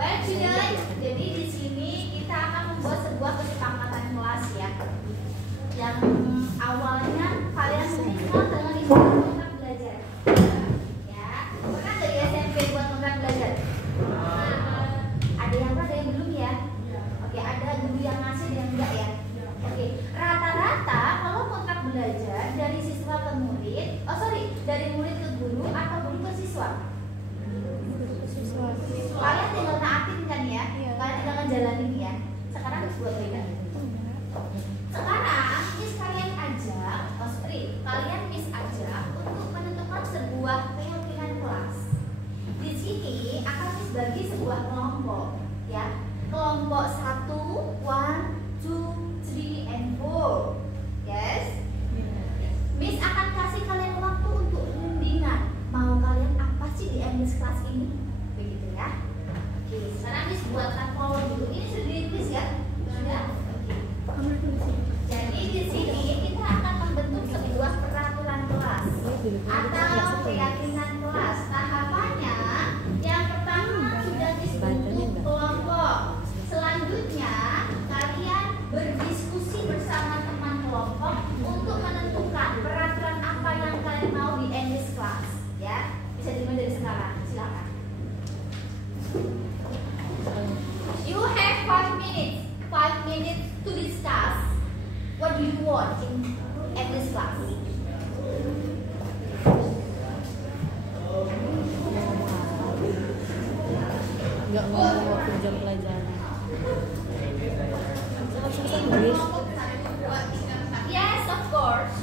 Baik, children. Jadi di sini kita akan membuat sebuah kesepakatan kelas ya. Yang awalnya kalian minimal dengan istilah kontrak belajar. Ya, pernah dari SMP buat kontrak belajar? Ada yang pernah, ada yang belum ya? Oke, ada guru yang ngasih dan enggak ya? Oke, rata-rata kalau kontrak belajar dari siswa ke murid, dari murid ke guru atau guru ke siswa? Kalian tinggal naatin kan ya? Kalian tinggal ngejalanin ya. Sekarang buat beda. Sekarang Miss kalian ajak, kalian Miss ajak untuk menentukan sebuah keyakinan kelas. Di sini akan Miss bagi sebuah kelompok, ya. Kelompok 1, 1, 2, 3, and 4. Yes. Miss akan kasih kalian waktu untuk rundingan. Mau kalian apa sih di English kelas ini? Begitu ya. Oke, sekarang Miss buatkan power dulu. Ini sudah ditulis ya? Sudah? Oke. Jadi di sini kita akan membentuk sebuah peraturan kelas atau keyakinan kelas. Tahapannya yang pertama sudah bentuk kelompok. Selanjutnya kalian berdiskusi bersama teman kelompok untuk menentukan peraturan apa yang kalian mau di English class. Ya, bisa dimulai dari sekarang. Silakan. You have 5 minutes. 5 minutes to discuss what do you want in English class. Enggak mau waktu jam pelajaran. Inggris. Yes, of course.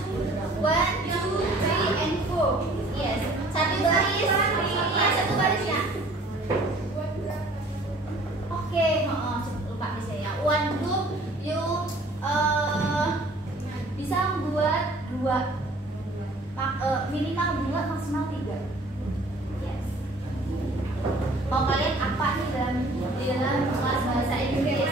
1, 2, 3, and 4. Yes. Satu baris. Iya, satu barisnya. Oke, lupa di saya. One group you bisa membuat 2, minimal 2, maksimal 3. Yes. Mau kalian apa nih dalam kelas bahasa Inggris?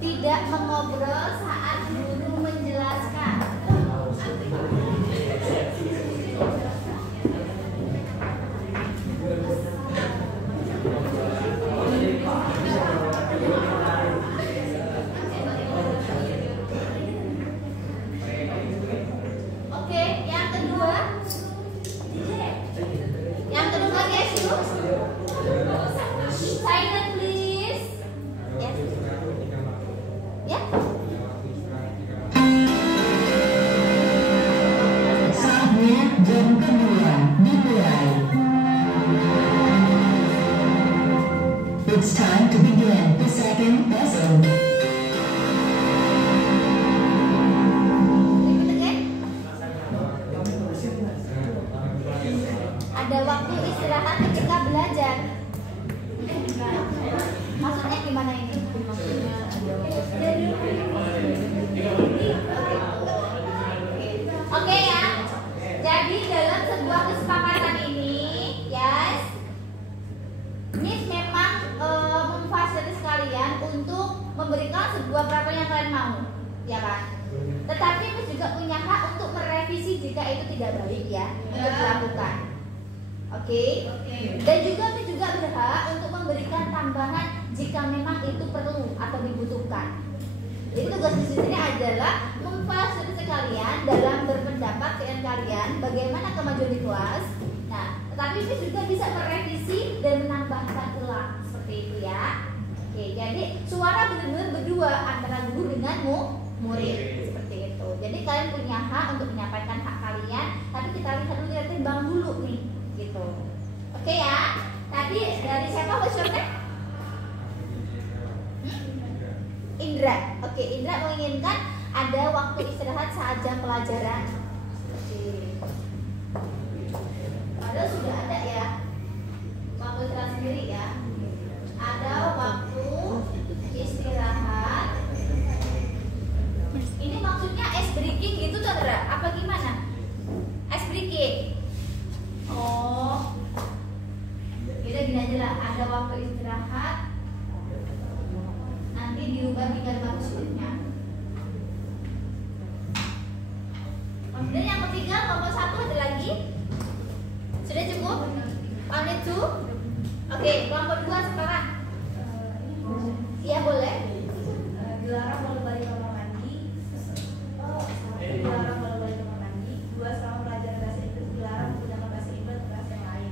Tidak mengobrol saat guru menjelaskan. Oke, yang kedua. Yang kedua guys, yuk. Silent please. Yes. Ya. Saatnya jam kedua dimulai. It's time to begin the second lesson. Ada waktu istirahat ketika belajar. Maksudnya gimana ini? Oke, juga punya hak untuk merevisi jika itu tidak baik ya untuk dilakukan. Oke. Dan juga berhak untuk memberikan tambahan jika memang itu perlu atau dibutuhkan. Jadi tugas di sini adalah memfasilitasi kalian dalam berpendapat dengan kalian bagaimana kemajuan di kelas. Nah, tetapi ini juga bisa merevisi dan menambahkan ulang seperti itu ya. Oke, jadi suara benar-benar berdua antara guru dengan murid seperti itu. Jadi kalian punya hak untuk menyampaikan hak kalian, tapi kita lihat dulu timbang dulu nih, gitu. Oke ya. Tadi dari siapa bocornya? Indra. Oke, Indra menginginkan ada waktu istirahat saat jam pelajaran. Oke. Padahal sudah ada ya waktu istirahat sendiri ya. Ada waktu istirahat. Ini maksudnya ice breaking gitu Chandra? Apa gimana? Ice breaking. Oh. Kita gini aja lah, ada waktu istirahat. Nanti dirubah di kalimat selanjutnya. Kemudian yang ketiga, kelompok 1 ada lagi? Sudah cukup? Only 2? Oke, kelompok 2 sekarang. Iya boleh. Dilarang kalau balik kamar mandi. Dilarang kalau balik kamar mandi. 2 selama belajar bahasa Inggris dilarang menggunakan bahasa Inggris atau bahasa yang lain.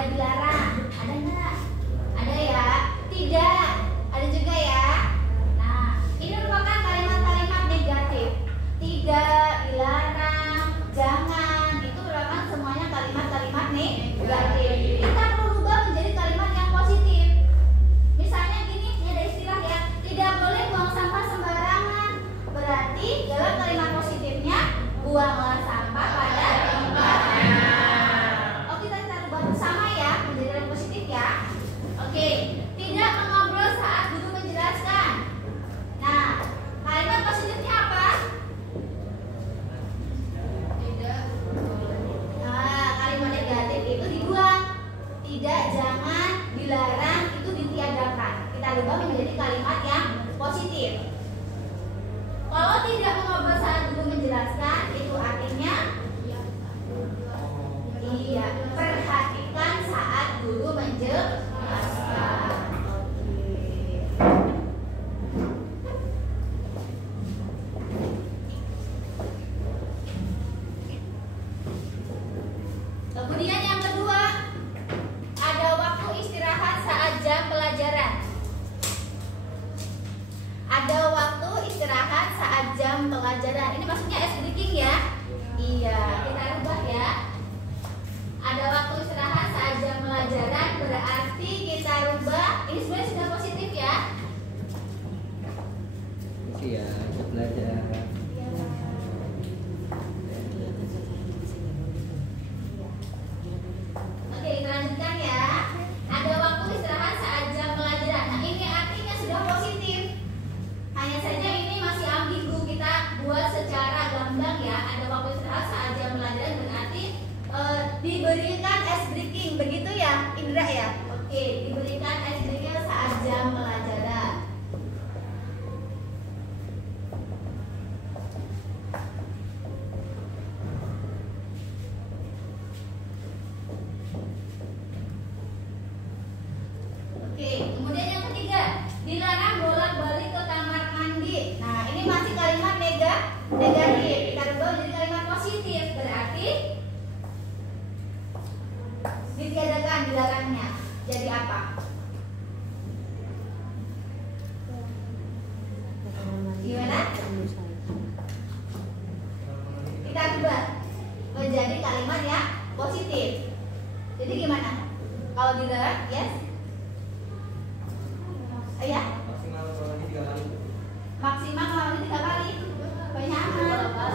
ada dilarang, ada nggak? Ada ya? Tidak, ada juga ya. Nah, ini merupakan kalimat-kalimat negatif. Tidak, dilarang, jangan, itu merupakan semuanya kalimat-kalimat negatif. Kita perlu rubah menjadi kalimat yang positif. Misalnya gini, ini ada istilah ya, tidak boleh buang sampah sembarangan. Berarti dalam kalimat positifnya, buanglah sampah pada tempatnya. Oke, kita rubah bersama ya menjadi yang positif ya. Oke, tidak mengobrol saat guru menjelaskan. Nah, kalimat positifnya apa? Nah, kalimat negatif itu dibuang. Tidak, jangan, dilarang itu ditiadakan. Kita rubah menjadi kalimat yang positif. Kalau tidak mengobrol saat guru menjelaskan, itu artinya iya, perhatikan saat guru menjelaskan. Kemudian yang kedua, ada waktu istirahat saat jam pelajaran. Ada waktu istirahat saat jam pelajaran. Ini maksudnya ice breaking ya? Iya, kita rubah ya. Ada waktu istirahat saat jam pelajaran, berarti kita rubah. Ini sebenarnya sudah positif ya? Iya, kita belajar. Oke, kita lanjutkan ya. Ada waktu istirahat saat jam pelajaran. Nah, ini artinya sudah positif. Hanya saja ini masih ambigu, kita buat secara gamblang ya. Ada waktu istirahat saat jam pelajaran berarti diberikan ice breaking, begitu ya Indra ya? Oke, diberikan ice breaking saat jam pelajaran. Oke, kemudian yang ketiga, dilarang bolak-balik ke kamar mandi. Nah, ini masih kalimat negatif. Kita rubah menjadi kalimat positif, berarti ditiadakan dilarangnya. Jadi apa? Gimana? Kita rubah menjadi kalimat yang positif. Jadi gimana? Kalau dilarang, yes? Ya? Maksimal kalau ini 3 kali. Maksimal kalau ini 3 kali. Banyak amal.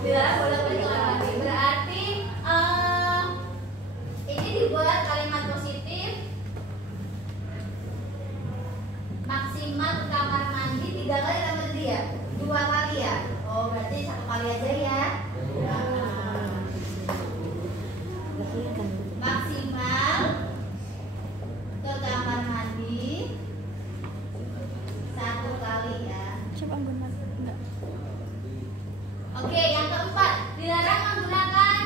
Dilarang bolak-balik ke kamar mandi. Berarti ini dibuat kalimat positif. Maksimal ke kamar mandi 3 kali sama tadi ya? 2 kali ya? Oh, berarti 1 kali aja ya. Maksimal ke kamar mandi 1 kali ya. Coba enggak. Oke, yang keempat, dilarang menggunakan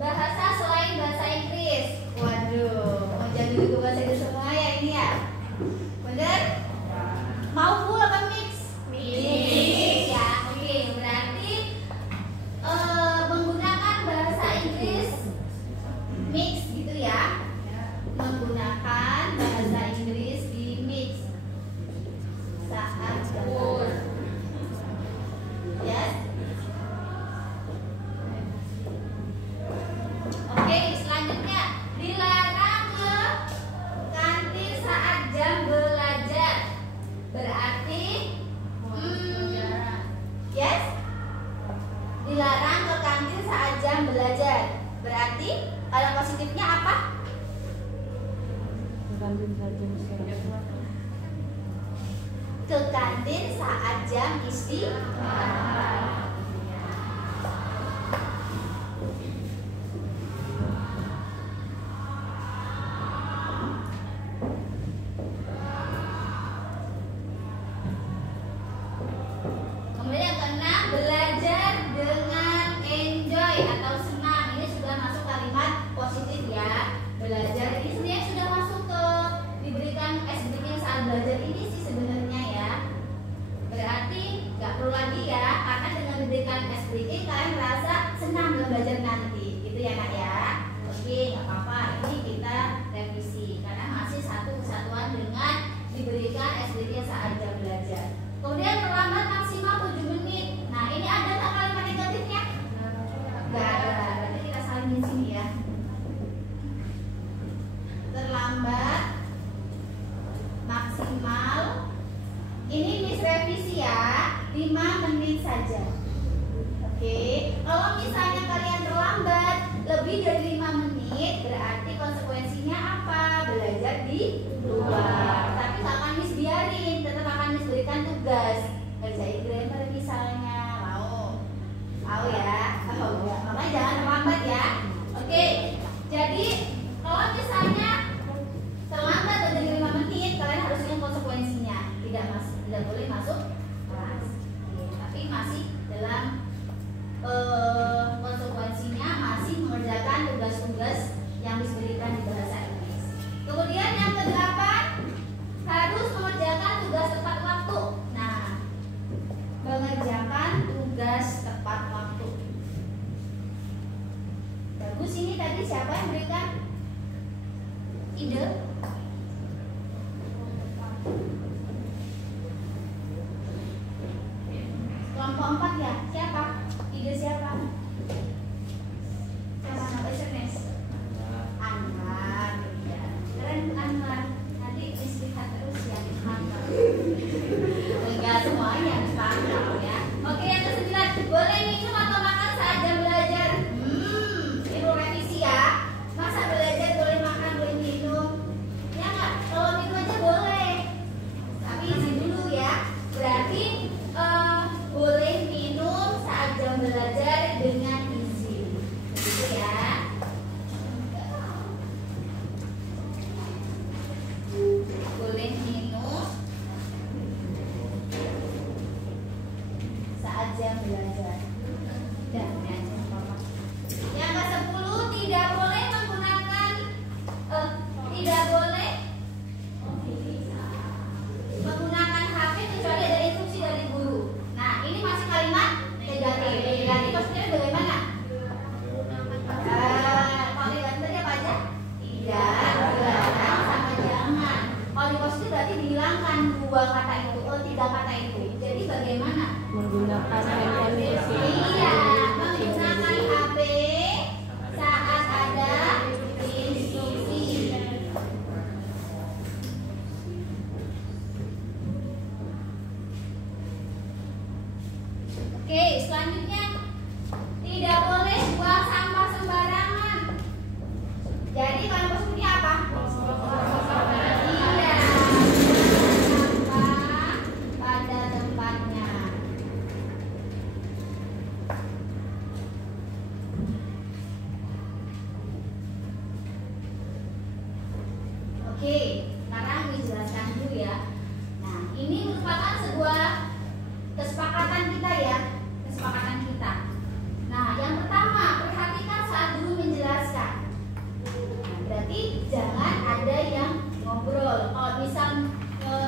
bahasa selain bahasa Inggris. Waduh, mau jadi guru bahasa Inggris semua ya ini ya? Bener? Mau full apa mix? Mix ya. Oke, berarti menggunakan bahasa Inggris mix gitu ya. Menggunakan bahasa Inggris di mix saat full. Yes. Oke, selanjutnya dilarang ke kantin saat jam belajar. Berarti yes. Dilarang ke kantin saat jam belajar. Berarti kalau positifnya apa? Ke kantin saat jam istirahat. Kemudian yang keenam, belajar dengan enjoy atau senang. Ini sudah masuk kalimat positif ya. Belajar ini sebenarnya sudah masuk ke diberikan breaking saat belajar ini sih sebenarnya ya. Berarti nggak perlu lagi ya, karena dengan diberikan breaking kalian merasa senang. senang dalam belajar nanti, gitu ya Kak ya. Oke, nggak apa-apa. Ini kita revisi karena masih satu kesatuan dengan diberikan SDG saat jam belajar. Kemudian terlambat maksimal 7 menit. Nah, ini ada tak kalimat negatifnya? Nggak ada. Berarti kita salin di sini ya. Terlambat maksimal. Ini Miss revisi ya, 5 menit saja. Oke, kalau misalnya kalian terlambat lebih dari 5 menit, berarti konsekuensinya apa? Belajar di luar. Tapi nggak akan Miss biarin, tetap akan Miss berikan tugas. Kerjain grammar misalnya, mau ya? Oh enggak, makanya jangan terlambat ya. Oke, jadi kalau misalnya terlambat lebih dari 5 menit, kalian harus ingat konsekuensinya. Tidak boleh masuk kelas. Oke, tapi masih dalam konsekuensinya masih mengerjakan tugas-tugas yang diberikan di bahasa Inggris. Kemudian yang ke-8 harus mengerjakan tugas tepat waktu. Nah, mengerjakan tugas tepat waktu. Bagus, ini tadi siapa yang berikan ide? Kelompok 4 ya? Siapa? Ide siapa? Siapa nama SMS? Anwar. Ya. Keren Anwar. Nanti lihat terus ya. Mantap. Enggak semuanya paham ya. Oke, yang ke-9, boleh minum atau makan saat jam belajar? Ini revisi ya. Masa belajar boleh makan, boleh minum? Ya enggak? Kalau minum aja boleh. Tapi izin dulu ya. Berarti boleh minum saat jam belajar dengan izin, begitu ya. Boleh minum saat jam belajar. Dan yang ke-10, tidak boleh menggunakan menggunakan HP kecuali ada instruksi dari guru. Nah, ini masih kalimat negatif. Negatif maksudnya bagaimana? Kalau negatif tadi apa aja? Tidak, dilarang sama jangan. Kalau di positif berarti dihilangkan 2 kata itu, 3 kata itu. Jadi bagaimana? Menggunakan handphone Iya, menggunakan HP saat ada instruksi. Oke, selanjutnya tidak boleh buang sampah sembarangan. Jadi kalau maksudnya apa? Iya, sampah pada tempatnya. Oke, sekarang dijelaskan dulu ya. Nah, ini merupakan sebuah kesepakatan kita ya. Kesepakatan kita. Nah, yang pertama, perhatikan saat guru menjelaskan. Nah, berarti jangan ada yang ngobrol. Kalau misal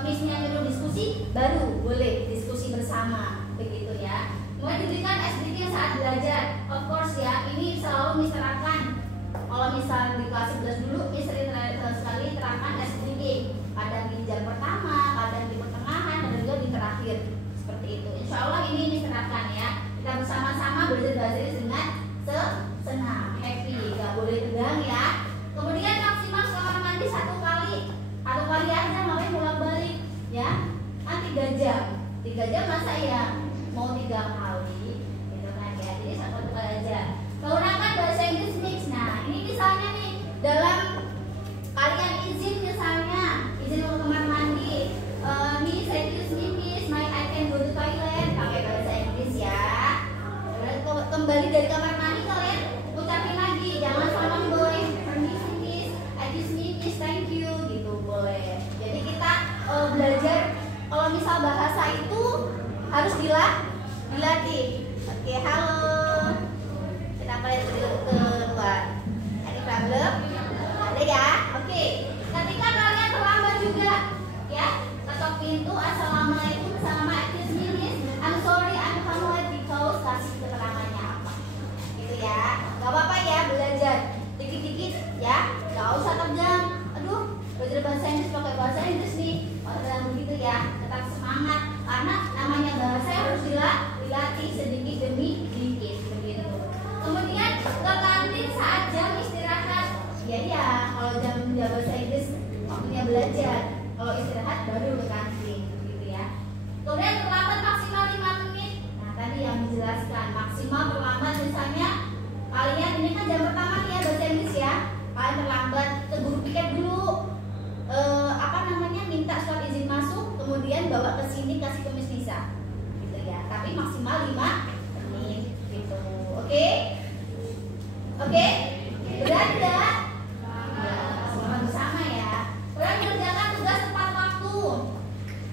Missnya nyuruh diskusi, baru boleh diskusi bersama, begitu ya. Kemudian diberikan SDG saat belajar. Of course ya, ini selalu Miss terapkan. Kalau misal di kelas 11 dulu, Miss sering sekali terapkan SDG. Kadang di jam pertama, kadang di pertengahan, kadang juga di terakhir. Seperti itu. Insya Allah ini Miss terapkan ya. Kita bersama-sama belajar bahasa Inggris dengan senang, happy, gak boleh tegang ya. Kemudian maksimal kamar mandi 1 kali aja, makanya bolak-balik ya. Kan 3 jam. 3 jam masa ya mau 3 kali gitu kan ya. Jadi 1 kali aja. Menggunakan bahasa Inggris mix. Nah, ini misalnya nih dalam kalian izin misalnya, izin ke kamar mandi, Miss, excuse me Miss, I can go to toilet, pakai bahasa Inggris ya. Kembali dari kamar mandi kalian ucapin lagi, jangan salam boy, permisi Miss, excuse me Miss, thank you gitu boleh. Jadi kita belajar kalau misal bahasa itu harus dilatih. Oke, halo. Kenapa lihat keluar? Ada problem? Ada ya? Oke. Ketika kalian terlambat juga, ya, ketok pintu, assalamualaikum, sama excuse me Miss, I'm sorry I'm come late because kasih keterangannya apa, gitu ya. menjelaskan. Maksimal terlambat misalnya kalian ini kan jam pertama nih ya bahasa Inggris ya. Kalian terlambat ke guru piket dulu. Minta surat izin masuk, kemudian bawa ke sini kasih ke Miss Nisa. Gitu ya. Tapi maksimal 5 menit gitu. Oke? Oke? Berat enggak? Sama ya. Kurang mengerjakan tugas tepat waktu.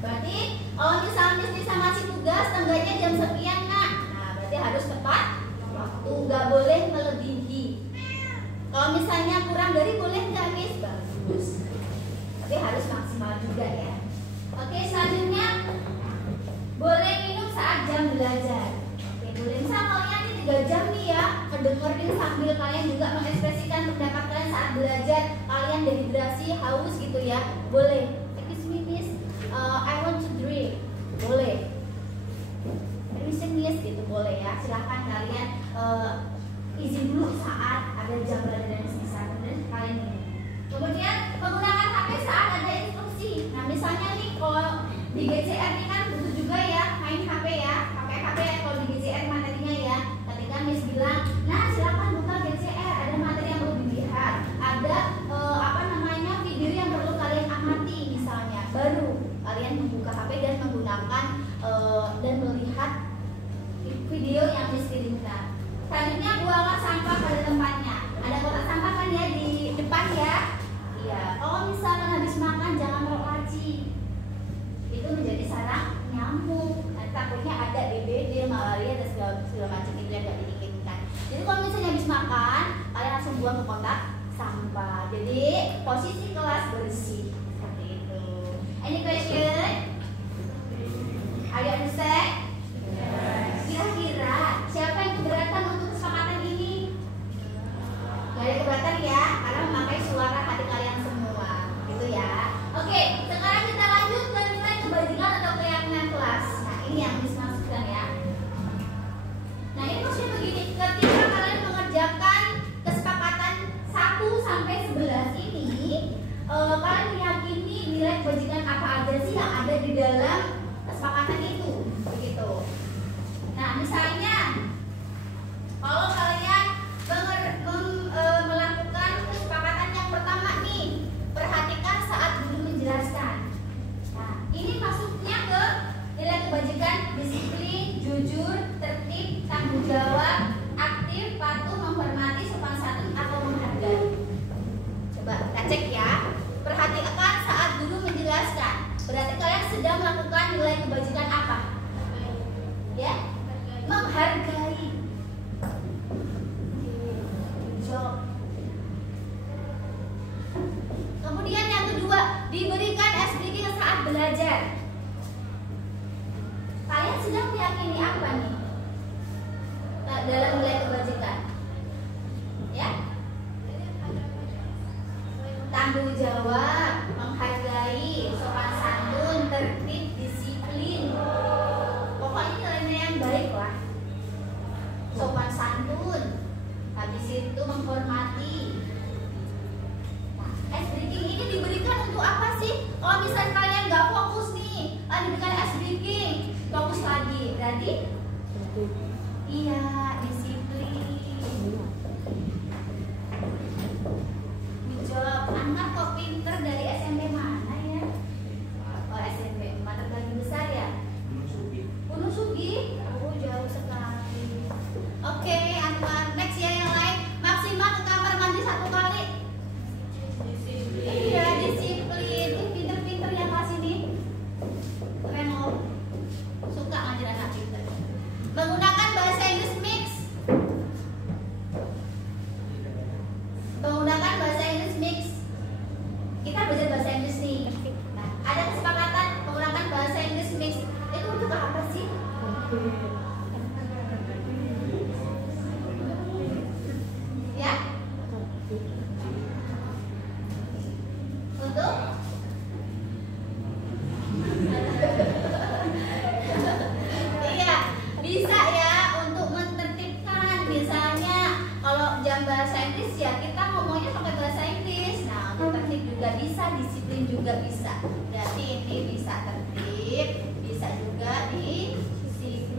Berarti kalau misalnya Miss Nisa ngasih tugas tenggatnya jam sekian, Nak. Nah, berarti harus tepat waktu, nggak boleh melebihi. Kalau misalnya kurang dari boleh nggak, Miss? Bagus. Tapi harus maksimal juga ya. Oke, selanjutnya boleh minum saat jam belajar. Oke, boleh. Misal kalian ini 3 jam nih ya, kedengerin sambil kalian juga mengekspresikan pendapat kalian saat belajar. Kalian dehidrasi, haus gitu ya, boleh. Excuse me, Miss, I want to drink. Boleh. Permission, Miss, gitu boleh ya. Silahkan kalian izin dulu saat ada jam belajar dan sisa. Kemudian kalian minum. Kemudian menggunakan HP saat ada instruksi. Nah, misalnya nih kalau di GCR ini kan butuh juga ya main HP ya, pakai HP ya kalau di GCR materinya ya. Ketika Miss bilang, nah silakan buka GCR, ada materi yang perlu dilihat, ada video yang perlu kalian amati misalnya. Baru kalian membuka HP dan menggunakan dan melihat video yang Miss kirimkan. Selanjutnya buanglah sampah pada tempatnya. Ada kotak sampah kan ya di depan ya. Iya, kalau misalkan habis makan jangan merok laci. Itu menjadi sarang nyamuk. Nah, takutnya ada DBD, malaria dan segala macam itu yang tidak diinginkan. Jadi kalau misalnya habis makan, kalian langsung buang ke kotak sampah. Jadi posisi kelas bersih seperti itu. Any question? Are you understand? Kira-kira siapa yang keberatan untuk kesepakatan ini? Gak ada keberatan ya, karena memakai suara hati kalian semua, gitu ya. Oke, sekarang kita lanjut ke nilai kebajikan atau keyakinan kelas. Nah, ini yang Miss masukkan ya. Nah, ini maksudnya begini, ketika kalian mengerjakan kesepakatan 1 sampai 11 ini, kalian meyakini nilai kebajikan apa aja sih yang ada di dalam kesepakatan itu, begitu. Nah, misalnya kalau kalian melakukan kesepakatan yang pertama nih, perhatikan saat guru menjelaskan. Nah, ini masuknya ke nilai kebajikan disiplin, jujur, tertib, tanggung jawab, aktif, patuh, menghormati, sopan santun atau menghargai. Coba kita cek ya. Perhatikan saat guru menjelaskan. Berarti kalian sedang melakukan nilai kebajikan apa? Ya? Menghargai. Kemudian yang kedua, diberikan SBG saat belajar. Kalian sedang meyakini apa nih dalam nilai kebajikan? Ya? Tanggung jawab, menghargai, sopan santun, tertib, disiplin. Pokoknya nilai-nilai yang baik lah. Sopan santun, habis itu menghormati. Nah, SBG ini diberikan untuk apa sih? Kalau misalnya kalian nggak fokus nih, diberikan SBG, fokus lagi. Berarti iya, disiplin. Job, anak kok pinter dari SMP mana ya? Oh, SMP 4 terbagi besar ya? Gunung Sugi? Oh, jauh sekali. Oke, anak next ya yang lain. Maksimal ke kamar mandi 1 kali. Iya, disiplin. Pinter-pinter yang kelas ini. Keren loh. Suka ngajar anak pinter. Menggunakan bahasa Inggris mix. Menggunakan bahasa Inggris mix. Kita belajar bahasa Inggris nih. Nah, ada kesepakatan menggunakan bahasa Inggris mix. Itu untuk apa sih? Ya? Untuk? Iya, bisa ya untuk mentertibkan. Misalnya kalau jam bahasa Inggris ya kita ngomongnya pakai bahasa Inggris. Nah, untuk tertib juga bisa, disiplin juga bisa. Berarti ini bisa tertib, bisa juga disiplin.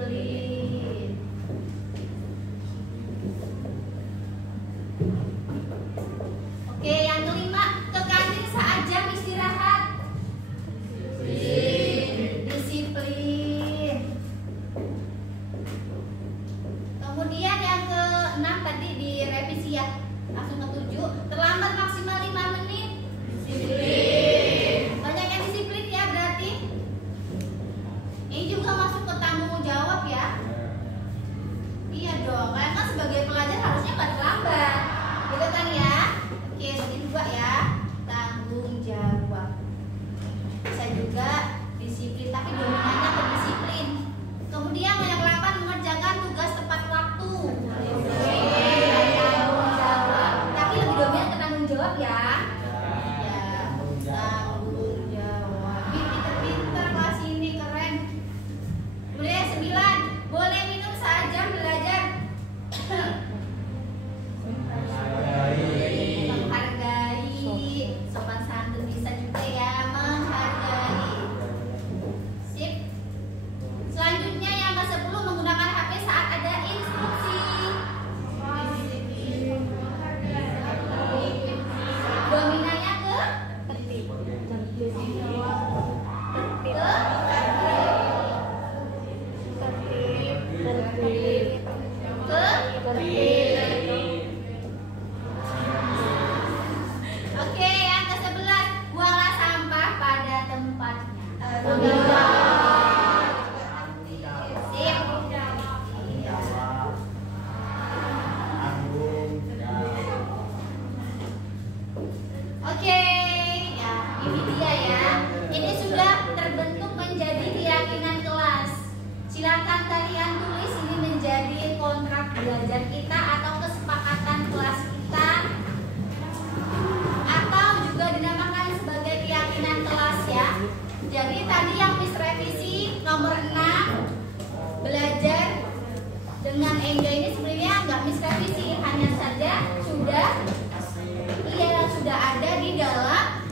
Kemudian yang ke-6 tadi direvisi ya. Langsung ke-7, terlambat maksimal 5 menit. Disiplin. Banyak yang disiplin ya berarti. Ini juga masuk ke tanggung jawab ya. Iya dong, kalian kan sebagai pelajar harusnya nggak terlambat, gitu kan ya? Oke, ini juga ya, tanggung jawab. Bisa juga disiplin, tapi dominannya ke disiplin. Kemudian yang ke-8, mengerjakan tugas tepat waktu. Tanggung jawab, tapi lebih dominan ke tanggung jawab ya. Ya, tanggung jawab. Pinter-pinter kelas ini, keren. Kemudian 9, boleh minum saat jam belajar. Menghargai, sopan santun bisa juga ya, menghargai. Sip. Selanjutnya yang ke-10, menggunakan HP saat ada instruksi. Dominannya ke Oke, yang ke-11, buanglah sampah pada tempatnya. Sip. Oke, ya ini dia ya. Ini sudah terbentuk menjadi keyakinan kelas. Silakan kalian tulis ini menjadi kontrak belajar kita atau kesepakatan kelas kita, atau juga dinamakan sebagai keyakinan kelas ya. Jadi tadi yang Miss revisi nomor 6, belajar dengan Engga ini sebenarnya nggak Miss revisi, hanya saja sudah ada di dalam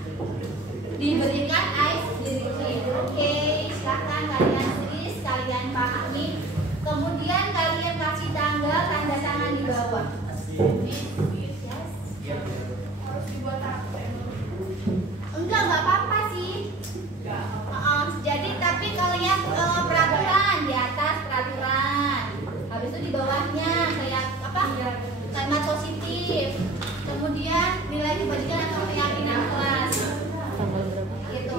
diberikan icebreaking. Oke, silakan kalian tulis, kalian pahami, kemudian kalian kasih tanggal tanda tangan di bawah. Harus dibuat apa? Enggak apa-apa sih. Jadi tapi kalian peraturan di atas peraturan, habis itu di bawahnya kayak apa? Kalimat positif. Kemudian nilai kebajikan atau keyakinan kelas. Gitu.